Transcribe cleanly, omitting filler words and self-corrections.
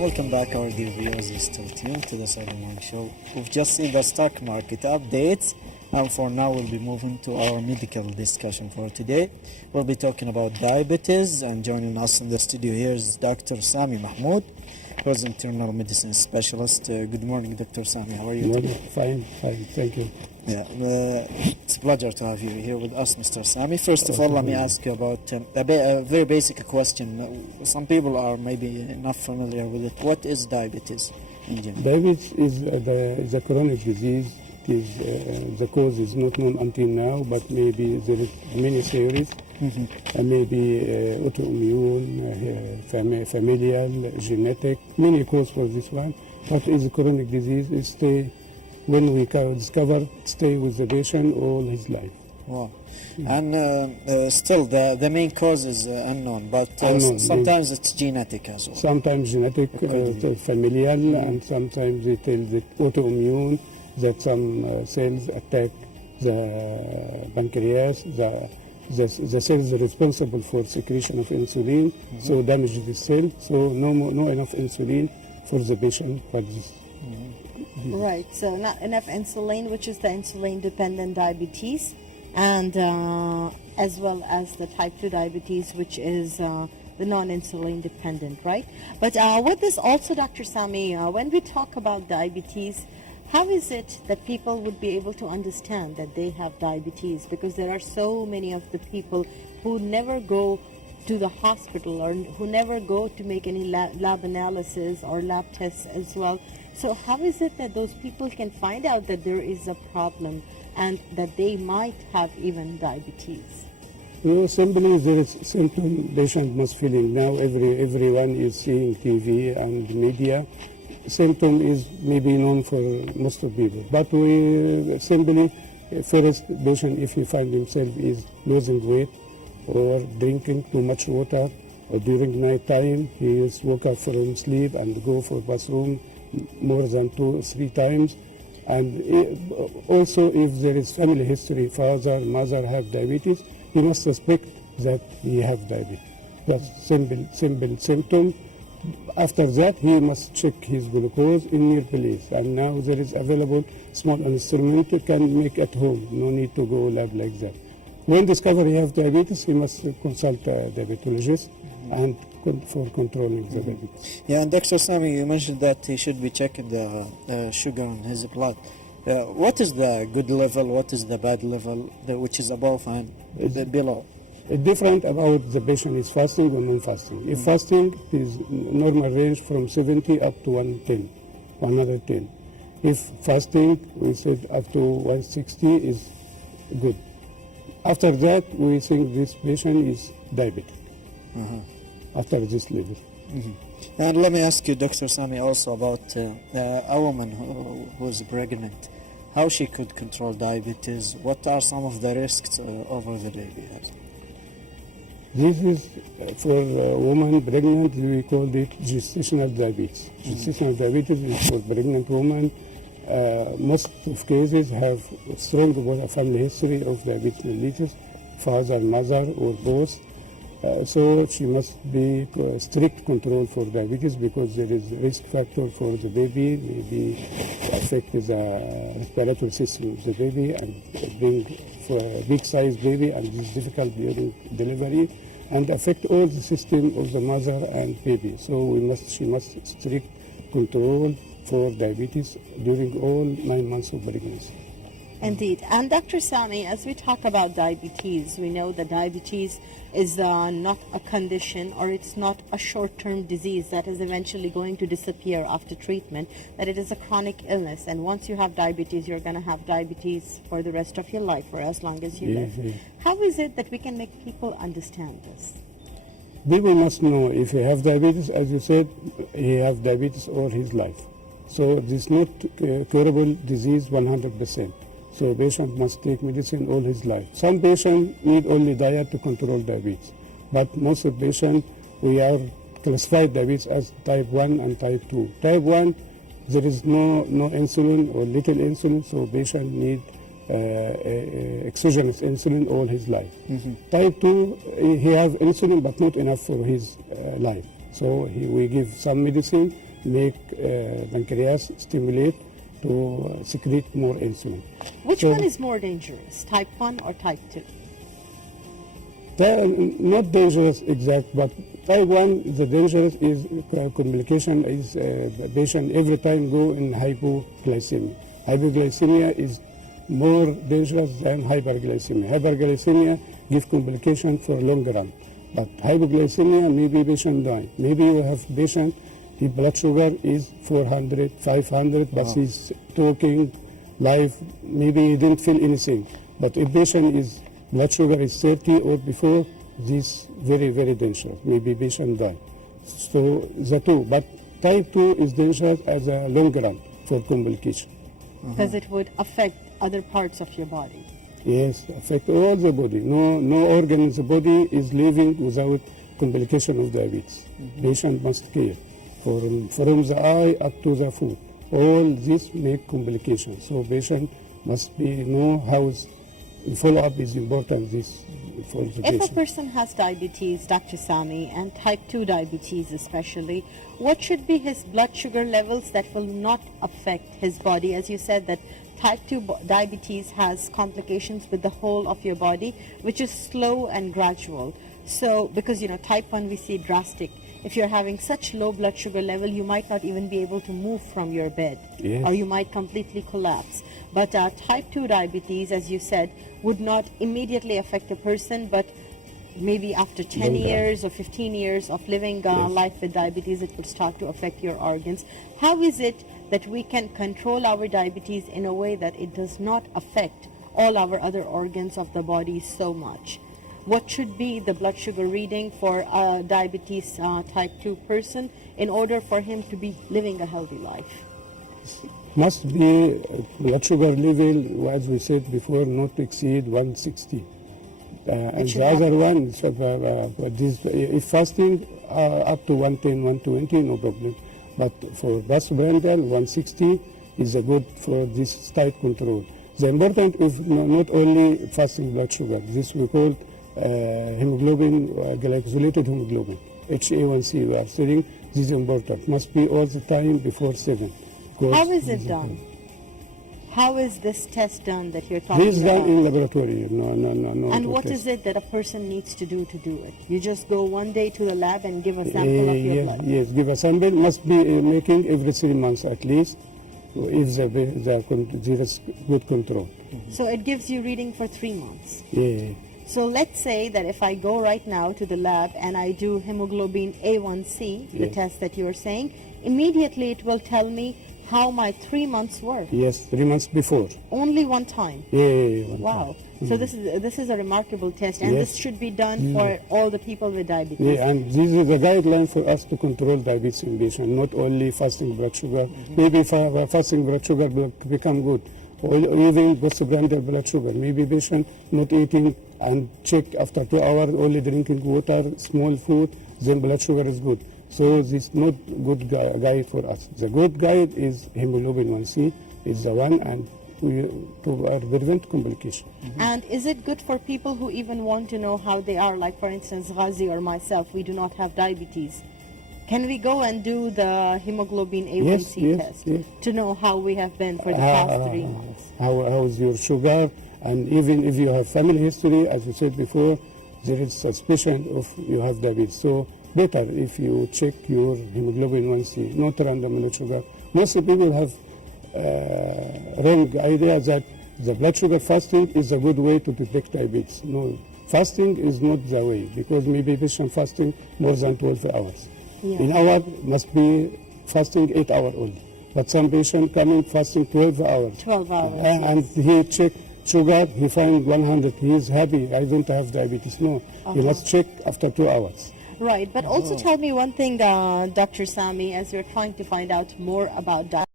Welcome back, our dear viewers. You're still tuned to the Saturday Morning Show. We've just seen the stock market updates, and for now we'll be moving to our medical discussion for today. We'll be talking about diabetes, and joining us in the studio here is Dr. Sami Mahmoud, who's internal medicine specialist. Good morning, Dr. Sami. How are you today? Fine, thank you. It's a pleasure to have you here with us, Mr. Sami. First of all, let me ask you about a very basic question. Some people are maybe not familiar with it. What is diabetes in general? Diabetes is the chronic disease. It is, the cause is not known until now, but maybe there is many theories. Maybe autoimmune, familial, genetic, many causes for this one. But it's a chronic disease. When we discover, stay with the patient all his life. Wow. And still, the main cause is unknown, but sometimes it's genetic as well. Sometimes genetic, familial, and sometimes it is autoimmune, that some cells attack the pancreas, the cells responsible for secretion of insulin, so damage the cell, so no enough insulin for the patient for this. Right, so not enough insulin, which is the insulin-dependent diabetes, and as well as the type 2 diabetes, which is the non-insulin dependent, right? But with this also, Dr. Sami, when we talk about diabetes, how is it that people would be able to understand that they have diabetes? Because there are so many of the people who never go to the hospital or who never go to make any lab analysis or lab tests as well. So how is it that those people can find out that there is a problem and that they might have even diabetes? No, simply there is symptom patient must feeling. Now everyone is seeing TV and media. Symptom is maybe known for most of people, but we simply first patient, if he find himself is losing weight or drinking too much water, or during night time he is woke up from sleep and go for bathroom more than 2 or 3 times, and also if there is family history, father, mother have diabetes, he must suspect that he have diabetes. That's simple symptom. After that, he must check his glucose in near place, and now there is available small instrument you can make at home. No need to go lab like that. When discover he have diabetes, he must consult a diabetologist and for controlling the diabetes. Yeah, and Dr. Sami, you mentioned that he should be checking the sugar in his blood. What is the good level? What is the bad level? Which is above and below? Different about the patient is fasting or non-fasting. If fasting is normal range from 70 up to 110. If fasting, we said up to 160 is good. After that, we think this patient is diabetic. After this level. And let me ask you, Dr. Sami, also about a woman who is pregnant. How she could control diabetes? What are some of the risks over the baby? This is for a woman pregnant, we call it gestational diabetes. Gestational diabetes is for pregnant women. Most of cases have strong family history of diabetes mellitus, father, mother, or both. So she must be strict control for diabetes because there is risk factor for the baby, maybe affect the respiratory system of the baby and bring for a big size baby, and it is difficult during delivery and affect all the system of the mother and baby. So she must strict control for diabetes during all 9 months of pregnancy. Indeed. And Dr. Sami, as we talk about diabetes, we know that diabetes is not a condition, or it's not a short-term disease that is eventually going to disappear after treatment, that it is a chronic illness. And once you have diabetes, you're going to have diabetes for the rest of your life, for as long as you live. How is it that we can make people understand this? People must know if he have diabetes, as you said, he have diabetes all his life. So this is not curable disease 100%. So patient must take medicine all his life. Some patients need only diet to control diabetes, but most of patients, we are classified diabetes as type 1 and type 2. Type 1, there is no insulin or little insulin, so patient need exogenous insulin all his life. Type 2, he have insulin but not enough for his life. So we give some medicine make pancreas stimulate to secrete more insulin. Which So- one is more dangerous, type 1 or type 2? They're not dangerous exact, but type 1, the dangerous is complication is patient every time go in hypoglycemia. Hypoglycemia is more dangerous than hyperglycemia. Hyperglycemia give complication for long run, but hypoglycemia maybe patient die. Maybe you have patient his blood sugar is 400, 500, but he's talking live. Maybe he didn't feel anything. But if patient is blood sugar is 30 or before, this very, very dangerous. Maybe patient die. So the two, but type 2 is dangerous as a long run for complication. Because it would affect other parts of your body. Yes, affect all the body. No organ in the body is living without complication of diabetes. Patient must care. From the eye up to the foot. All this make complications. So patient must know how follow-up is important this for the If patient. a person has diabetes, Dr. Sami, and type 2 diabetes especially, what should be his blood sugar levels that will not affect his body? As you said that type 2 diabetes has complications with the whole of your body, which is slow and gradual. So, because, type 1 we see drastic. If you're having such low blood sugar level, you might not even be able to move from your bed, Yes. or you might completely collapse. But type 2 diabetes, as you said, would not immediately affect a person, but maybe after 10 Long run. years or 15 years of living life with diabetes, it would start to affect your organs. How is it that we can control our diabetes in a way that it does not affect all our other organs of the body so much? What should be the blood sugar reading for a diabetes type 2 person in order for him to be living a healthy life? Must be blood sugar level, as we said before, not to exceed 160. And should the other happen. one, so, if fasting, up to 110, 120, no problem. But for postprandial, 160 is a good for this tight control. The important is not only fasting blood sugar. This we call hemoglobin, glycosylated hemoglobin, HA1C. We are studying. This is important. Must be all the time before 7. How is it done? How is this test done that you're talking This is about? done in laboratory. No. And no what test. is it that a person needs to do it? You just go one day to the lab and give a sample of your yes, blood? Yes, give a sample. Must be making every 3 months at least, if there is good control. So it gives you reading for 3 months. Yeah. So let's say that if I go right now to the lab and I do hemoglobin A1C, the Yes. test that you are saying, immediately it will tell me how my 3 months were. Yes, 3 months before. Only one time. Yeah. Wow. So this is a remarkable test, and Yes. this should be done for all the people with diabetes. Yeah, and this is a guideline for us to control diabetes in patient, not only fasting blood sugar. Maybe fasting blood sugar will become good, or even postprandial blood sugar. Maybe patient not eating and check after 2 hours, only drinking water, small food, then blood sugar is good. So this is not good guide for us. The good guide is hemoglobin 1C is the one, and to prevent complication. And is it good for people who even want to know how they are? Like, for instance, Ghazi or myself, we do not have diabetes. Can we go and do the hemoglobin A1C Yes, test yes. to know how we have been for the past 3 months? How is your sugar? And even if you have family history, as we said before, there is suspicion of you have diabetes. So better if you check your hemoglobin 1C, not random blood sugar. Most people have wrong idea that the blood sugar fasting is a good way to detect diabetes. No, fasting is not the way, because maybe patient fasting more than 12 hours. Yeah. In our must be fasting 8 hours only. But some patient coming fasting 12 hours. 12 hours. And he check sugar, he find 100. He is happy, I don't have diabetes. No, he must check after 2 hours. Right, but also tell me one thing, Dr. Sami, as you're trying to find out more about diabetes.